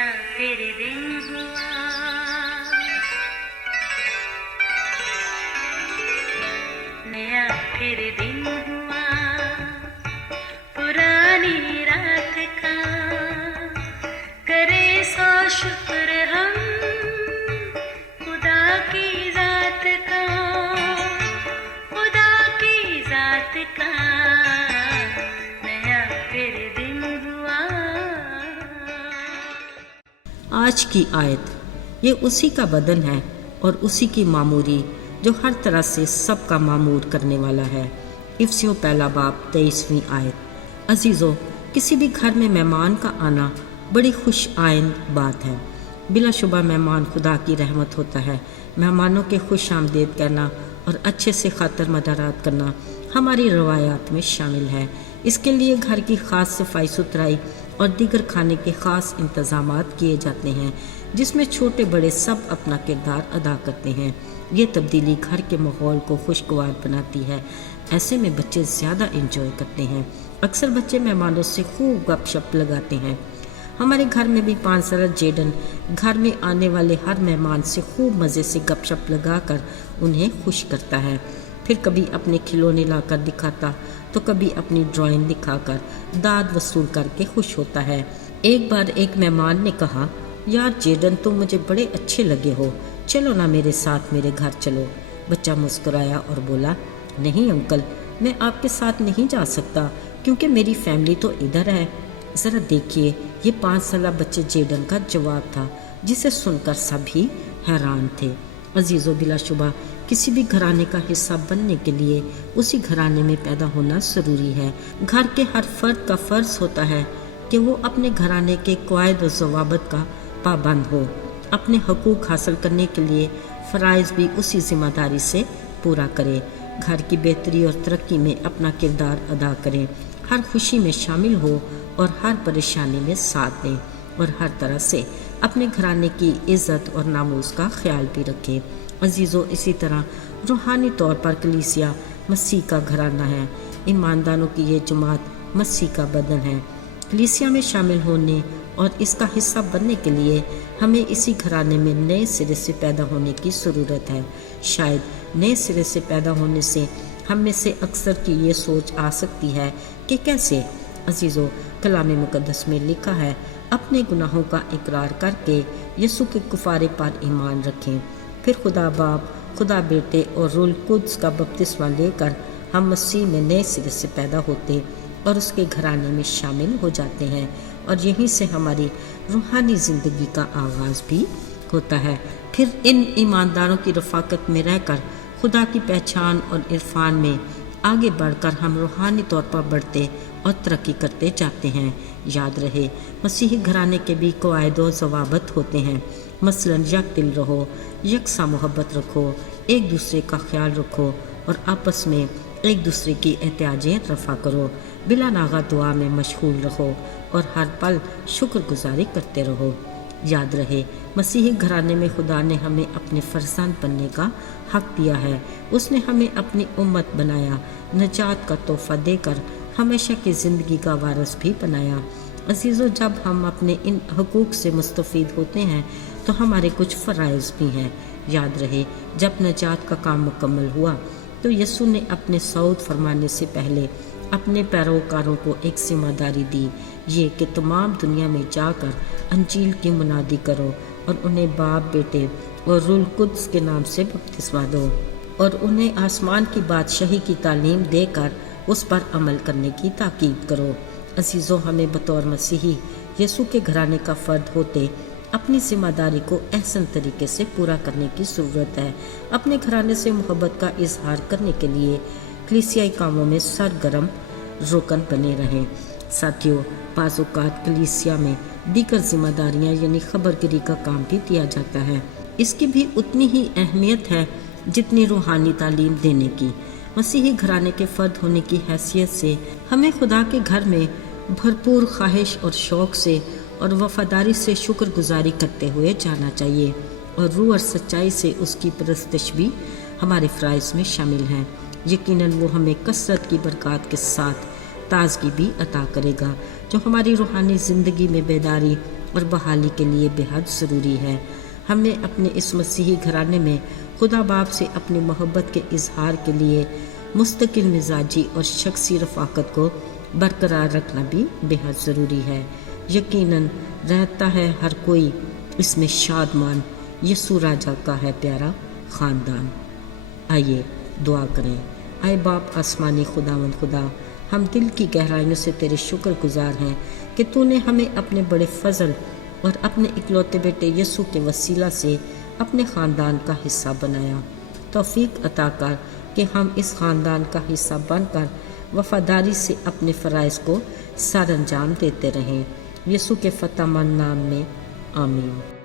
नया फिर दिन हुआ, नया फिर दिन हुआ, पुरानी रात का करे सो शुक्र हम खुदा की जात का, खुदा की जात का नया फिर दिन हुआ। आज की आयत ये उसी का बदन है और उसी की मामूरी जो हर तरह से सबका मामूर करने वाला है। इफ्सियों पहला बाब 23वीं आयत। अजीज़ों, किसी भी घर में मेहमान का आना बड़ी खुश आइंद बात है। बिलाशुबा मेहमान खुदा की रहमत होता है। मेहमानों के खुश आमदीद कहना और अच्छे से खातर मदारात करना हमारी रवायात में शामिल है। इसके लिए घर की ख़ास सफाई सुथराई और दीगर खाने के ख़ास इंतज़ामात किए जाते हैं, जिसमें छोटे बड़े सब अपना किरदार अदा करते हैं। ये तब्दीली घर के माहौल को खुशगवार बनाती है। ऐसे में बच्चे ज़्यादा इंजॉय करते हैं। अक्सर बच्चे मेहमानों से खूब गपशप लगाते हैं। हमारे घर में भी 5 साल जेडन घर में आने वाले हर मेहमान से खूब मज़े से गपशप लगाकर उन्हें खुश करता है। फिर कभी अपने खिलौने लाकर दिखाता तो कभी अपनी ड्राइंग दिखाकर दाद वसूल करके खुश होता है। एक बार एक मेहमान ने कहा, यार जेडन तुम मुझे बड़े अच्छे लगे हो, चलो ना मेरे साथ मेरे घर चलो। बच्चा मुस्कुराया और बोला, नहीं अंकल, मैं आपके साथ नहीं जा सकता क्योंकि मेरी फैमिली तो इधर है। ज़रा देखिए, ये 5 साल बच्चे जेडन का जवाब था, जिसे सुनकर सभी हैरान थे। अजीज़ों, बिलाशुबा किसी भी घराने का हिस्सा बनने के लिए उसी घराने में पैदा होना ज़रूरी है। घर के हर फर्द का फ़र्ज़ होता है कि वो अपने घराने के क़वायद और ज़वाबित का पाबंद हो। अपने हकूक़ हासिल करने के लिए फ़राइज़ भी उसी ज़िम्मेदारी से पूरा करे। घर की बेहतरी और तरक्की में अपना किरदार अदा करें। हर खुशी में शामिल हो और हर परेशानी में साथ दें और हर तरह से अपने घराने की इज़्ज़त और नामूस का ख्याल भी रखें। अजीज़ों, इसी तरह रूहानी तौर पर कलीसिया मसीह का घराना है। ईमानदारों की ये जमात मसीह का बदन है। कलीसिया में शामिल होने और इसका हिस्सा बनने के लिए हमें इसी घराने में नए सिरे से पैदा होने की ज़रूरत है। शायद नए सिरे से पैदा होने से हम में से अक्सर की ये सोच आ सकती है कि कैसे। अजीज़ों, कलाम मुक़द्दस में लिखा है, अपने गुनाहों का इकरार करके यीशु के कुफारे पर ईमान रखें, फिर खुदा बाप, खुदा बेटे और रूल कुद्स का बपतिस्मा लेकर हम मसीह में नए सिरे से पैदा होते और उसके घराने में शामिल हो जाते हैं और यहीं से हमारी रूहानी ज़िंदगी का आगाज़ भी होता है। फिर इन ईमानदारों की रफ़ाकत में रहकर खुदा की पहचान और इरफान में आगे बढ़कर हम रूहानी तौर पर बढ़ते और तरक्की करते जाते हैं। याद रहे, मसीही घराने के भी क़वायद और ज़वाबित होते हैं। मसलन यक दिल रहो, यकसा मोहब्बत रखो, एक दूसरे का ख्याल रखो और आपस में एक दूसरे की एहतियाजें रफ़ा करो। बिला नागा दुआ में मशगूल रहो और हर पल शुक्रगुजारी करते रहो। याद रहे, मसीही घराने में खुदा ने हमें अपने फर्जंद बनने का हक दिया है। उसने हमें अपनी उम्मत बनाया, नजात का तोहफ़ा देकर हमेशा की ज़िंदगी का वारिस भी बनाया। अजीज़ों, जब हम अपने इन हकूक़ से मुस्तफ़ीद होते हैं तो हमारे कुछ फ़राइज़ भी हैं। याद रहे, जब नजात का काम मुकम्मल हुआ तो यीशु ने अपने सऊद फरमाने से पहले अपने पैरोकारों को एक जिम्मेदारी दी, ये कि तमाम दुनिया में जाकर अंजील की मुनादी करो और उन्हें बाप, बेटे और रूल कुद्स के नाम से बपतिस्मा दो और उन्हें आसमान की बादशाही की तालीम देकर उस पर अमल करने की ताकीद करो। अजीज़ों, हमें बतौर मसीही यीशु के घराने का फ़र्द होते अपनी जिम्मेदारी को एहसन तरीके से पूरा करने की ज़रूरत है। अपने घराने से मोहब्बत का इजहार करने के लिए कलीसियाई कामों में सरगर्म रुकन बने रहें। साथियों, बाज़ औक़ात कलीसिया में दीगर जिम्मेदारियाँ यानी खबरगिरी का काम भी दिया जाता है। इसकी भी उतनी ही अहमियत है जितनी रूहानी तालीम देने की। मसीही घराने के फ़र्द होने की हैसियत से हमें खुदा के घर में भरपूर ख्वाहिश और शौक़ से और वफ़ादारी से शुक्रगुजारी करते हुए जाना चाहिए और रूह और सच्चाई से उसकी परस्तिश भी हमारे फ़राइज़ में शामिल हैं। यकीनन वो हमें कसरत की बरक़ात के साथ ताज़गी भी अता करेगा, जो हमारी रूहानी ज़िंदगी में बेदारी اور بحالی کے لیے بے حد ضروری ہے۔ ہمیں اپنے اس مسیحی گھرانے میں خدا باپ سے اپنی محبت کے اظہار کے لیے مستقل مزاجی اور شخصی رفاقت کو برقرار رکھنا بھی بے حد ضروری ہے۔ یقیناً رہتا ہے ہر کوئی اس میں شادمان، یسوع راجا کا ہے پیارا خاندان۔ آئیے دعا کریں۔ اے باپ آسمانی خداوند خدا، ہم دل کی گہرائیوں سے تیرے شکر گزار ہیں کہ تو نے ہمیں اپنے بڑے فضل اور اپنے اکلوتے بیٹے یسوع کے وسیلہ سے اپنے خاندان کا حصہ بنایا۔ توفیق عطا کر کہ ہم اس خاندان کا حصہ بن کر وفاداری سے اپنے فرائض کو سر انجام دیتے رہیں۔ یسوع کے فتح مند نام میں آمین۔